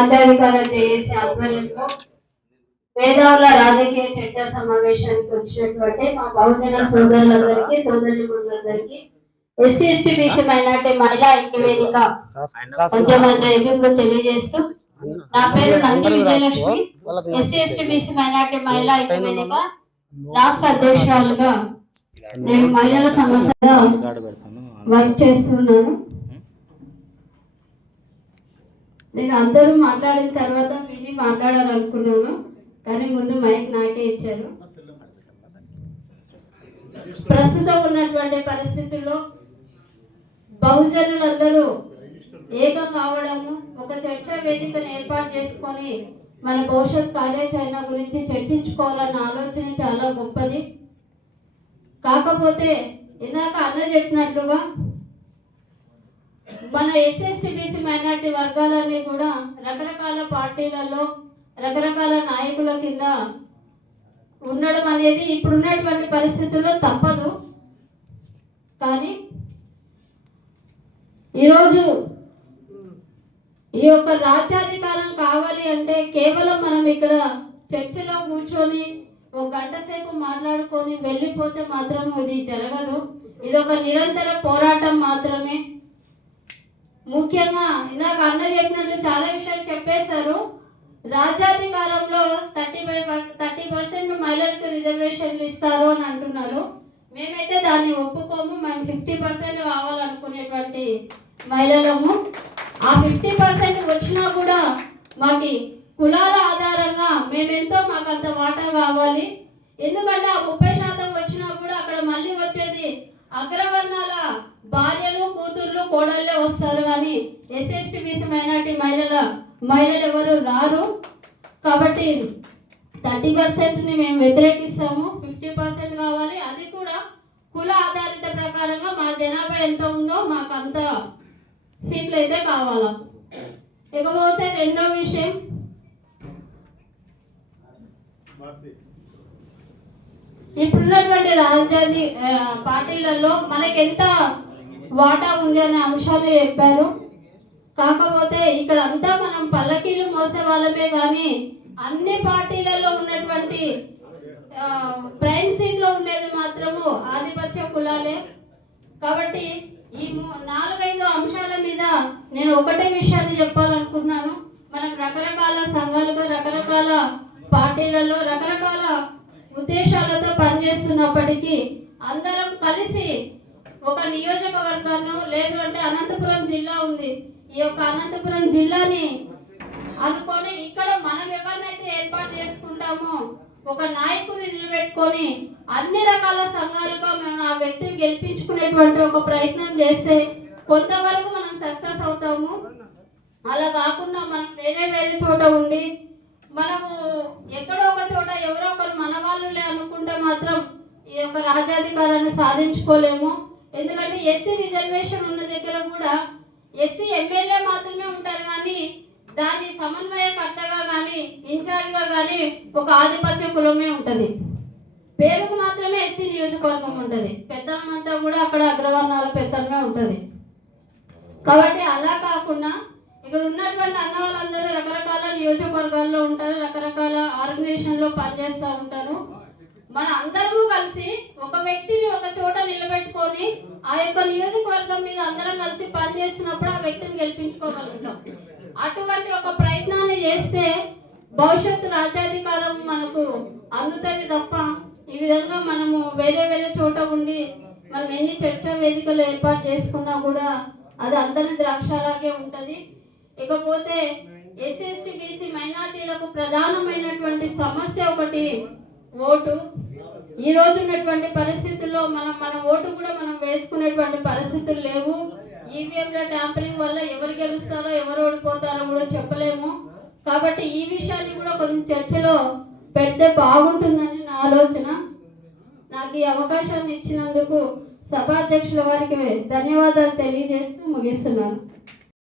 రాజ్యాధికార జేఏసీ ఆధ్వర్యంలో మేధావుల రాజకీయ చర్చా సమావేశానికి వచ్చినటువంటి మా బహుజన సోదరులందరికీ సోదరులందరికీ ఎస్సీ ఎస్టీ బీసీ మైనార్టీ మహిళా ఐక్యవేదిక ఉద్యమ తెలియజేస్తూ నా పేరు Nandi Vijayalakshmi. SC ST BC minority మహిళా ఐక్యవేదిక రాష్ట్ర అధ్యక్షురాలుగా నేను మహిళల సమస్యగా వర్క్ చేస్తున్నాను. నేను అందరూ మాట్లాడిన తర్వాత విని మాట్లాడాలనుకున్నాను, కానీ ముందు మైక్ నాకే ఇచ్చారు. ప్రస్తుతం ఉన్నటువంటి పరిస్థితుల్లో బహుజనులందరూ ఏకం కావడము, ఒక చర్చా వేదికను ఏర్పాటు చేసుకొని మన భవిష్యత్ కార్యాచరణ గురించి చర్చించుకోవాలన్న ఆలోచన చాలా గొప్పది. కాకపోతే ఇందాక అన్న చెప్పినట్లుగా మన ఎస్ఎస్టీ బీసీ మైనార్టీ వర్గాలన్నీ కూడా రకరకాల పార్టీలలో రకరకాల నాయకుల కింద ఉండడం అనేది ఇప్పుడున్నటువంటి పరిస్థితుల్లో తప్పదు. కానీ ఈరోజు ఈ యొక్క రాజ్యాధికారం కావాలి అంటే కేవలం మనం ఇక్కడ చర్చలో కూర్చొని ఒక గంట సేపు మాట్లాడుకొని వెళ్ళిపోతే మాత్రం ఇది జరగదు. ఇది ఒక నిరంతర పోరాటం మాత్రమే. ముఖ్యంగా ఇందాక అన్న చెప్పినట్లు చాలా విషయాలు చెప్పేశారు. రాజ్యాధికారంలో 30% మహిళలకు రిజర్వేషన్లు ఇస్తారు అని అంటున్నారు. మేమైతే దాన్ని ఒప్పుకోము. మేము 50% కావాలనుకునేటువంటి మహిళలము. ఆ 50% వచ్చినా కూడా మాకు కులాల ఆధారంగా మేమెంతో మాకంత వాటా కావాలి. ఎందుకంటే ఆ 30% వచ్చినా కూడా అక్కడ మళ్ళీ వచ్చేది అగ్రవర్ణాల భార్యలు, కూతుర్లు, కోడళ్ళే వస్తారు, కానీ ఎస్ఎస్టీ బీసీ మైనార్టీ మహిళలు ఎవరు రారు. కాబట్టి 30%ని మేము వ్యతిరేకిస్తాము. 50% కావాలి. అది కూడా కుల ఆధారిత ప్రకారంగా మా జనాభా ఎంత ఉందో మాకు అంత సీట్లు అయితే కావాలా. ఇకపోతే రెండో విషయం, ఇప్పుడున్నటువంటి రాజ్యాధి పార్టీలలో మనకి ఎంత వాటా ఉంది అనే అంశాలు చెప్పారు. కాకపోతే ఇక్కడ అంతా మనం పల్లకీలు మోసే వాళ్ళమే, కానీ అన్ని పార్టీలలో ఉన్నటువంటి ప్రైమ్ సీట్ లో ఉండేది మాత్రము ఆధిపత్య కులాలే. కాబట్టి ఈ 4-5 అంశాల మీద నేను ఒకటే విషయాన్ని చెప్పాలనుకున్నాను. మనం రకరకాల సంఘాలుగా రకరకాల పార్టీలలో రకరకాల ఉద్దేశాలతో పనిచేస్తున్నప్పటికీ అందరం కలిసి ఒక నియోజకవర్గాన్ని, లేదు అంటే అనంతపురం జిల్లా ఉంది, ఈ యొక్క అనంతపురం జిల్లాని అనుకొని ఇక్కడ మనం ఎవరినైతే ఏర్పాటు చేసుకుంటామో ఒక నాయకుని నిలబెట్టుకొని అన్ని రకాల సంఘాలుగా మనం ఆ వ్యక్తిని గెలిపించుకునేటువంటి ఒక ప్రయత్నం చేస్తే కొంతవరకు మనం సక్సెస్ అవుతాము. అలా కాకుండా మనం వేరే చోట ఉండి మనము ఎక్కడో ఒక చోట ఎవరో ఒకరు మన వాళ్ళులే అనుకుంటే మాత్రం ఈ యొక్క రాజ్యాధికారాన్ని సాధించుకోలేము. ఎందుకంటే ఎస్సీ రిజర్వేషన్ ఉన్న దగ్గర కూడా ఎస్సీ ఎమ్మెల్యే మాత్రమే ఉంటారు, కానీ దాని సమన్వయకర్తగా కానీ ఇన్ఛార్జ్గా కానీ ఒక ఆధిపత్య కులమే ఉంటుంది. పేరుకు మాత్రమే ఎస్సీ నియోజకవర్గం ఉంటుంది, పెత్తనం అంతా కూడా అక్కడ అగ్రవర్ణాల పెత్తనమే ఉంటుంది. కాబట్టి అలా కాకుండా ఇక్కడ ఉన్నటువంటి అన్న వాళ్ళందరూ రకరకాల నియోజకవర్గాల్లో ఉంటారు, రకరకాల ఆర్గనైజేషన్లో పనిచేస్తూ ఉంటారు. మన అందరము కలిసి ఒక వ్యక్తిని ఒక చోట నిలబెట్టుకొని ఆ యొక్క నియోజకవర్గం మీద అందరం కలిసి పనిచేసినప్పుడు ఆ వ్యక్తిని గెలిపించుకోగలుగుతాం. అటువంటి ఒక ప్రయత్నాన్ని చేస్తే భవిష్యత్తు రాజ్యాధికారం మనకు అందుతుంది తప్ప ఈ విధంగా మనము వేరే చోట ఉండి మనం ఎన్ని చర్చా వేదికలు ఏర్పాటు చేసుకున్నా కూడా అది అందరి ద్రాక్షలాగే ఉంటుంది. ఇకపోతే ఎస్సీ బీసీ మైనార్టీలకు ప్రధానమైనటువంటి సమస్య ఒకటి ఓటు. ఈ రోజు ఉన్నటువంటి పరిస్థితుల్లో మన ఓటు కూడా మనం వేసుకునేటువంటి పరిస్థితులు లేవు. ఈవీఎంల ట్యాంపరింగ్ వల్ల ఎవరు గెలుస్తారో ఎవరు ఓడిపోతారో కూడా చెప్పలేము. కాబట్టి ఈ విషయాన్ని కూడా కొంచెం చర్చలో పెడితే బాగుంటుందని నా ఆలోచన. నాకు ఈ అవకాశాన్ని ఇచ్చినందుకు సభాధ్యక్షుల వారికి ధన్యవాదాలు తెలియజేస్తూ ముగిస్తున్నాను.